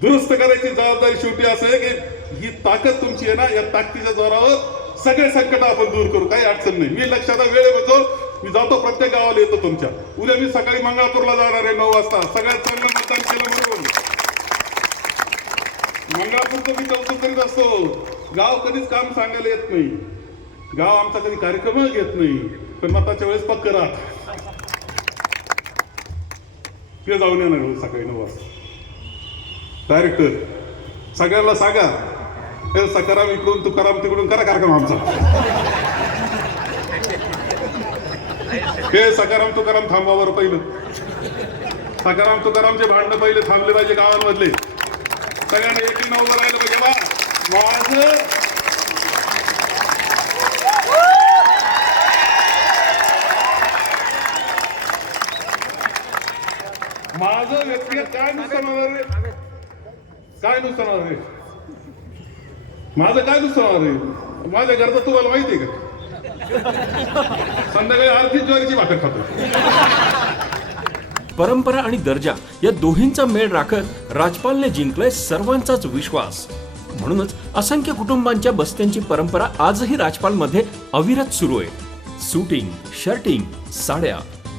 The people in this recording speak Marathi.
दुरुस्त करायची जबाबदारी शेवटी असं आहे की ही ताकद तुमची आहे ना या ताकदीच्या जोरावर सगळे संकट आपण दूर करू. काही अडचण नाही. मी लक्षात वेळ मी जातो प्रत्येक गावाला येतो तुमच्या. उद्या मी सकाळी मंगळापूरला जाणार आहे नऊ वाजता. सगळ्यात चांगलं मतदान केलं म्हणून मंगळापूरचं मी कौतुक करीत असतो. गाव कधीच काम सांगायला येत नाही. गाव आमचा कधी कार्यक्रम घेत नाही. पण मताच्या वेळेस पक्क राहत ते जाऊन येणार सकाळी नऊ वाजता. डायरेक्टर सगळ्यांना सांगा. हे सकाराम इकडून तुकाराम तिकडून करा कार्यक्रम आमचा. हे सकाराम तुकाराम थांबवा बरं पहिलं. सकाराम तुकारामचे भांडणं पहिले थांबले पाहिजे गावांमधले. सगळ्यांना एकी नाव राहिलं पाहिजे. बा माझं माझं व्यक्तिगत काय नुकसान होणार रे? काय नुकसान होणार रे माझं काय नुकसान होणार रे माझ्या घरचं तुम्हाला माहिती आहे का? संध्याकाळी आर्थिक ज्वारीची भाकर खातो. परंपरा आणि दर्जा या दोहींचा मेळ राखत राजपालने जिंकलाय सर्वांचाच विश्वास. म्हणूनच असंख्य कुटुंबांच्या बस्त्यांची परंपरा आजही राजपालमध्ये अविरत सुरू आहे. सुटिंग शर्टिंग साड्या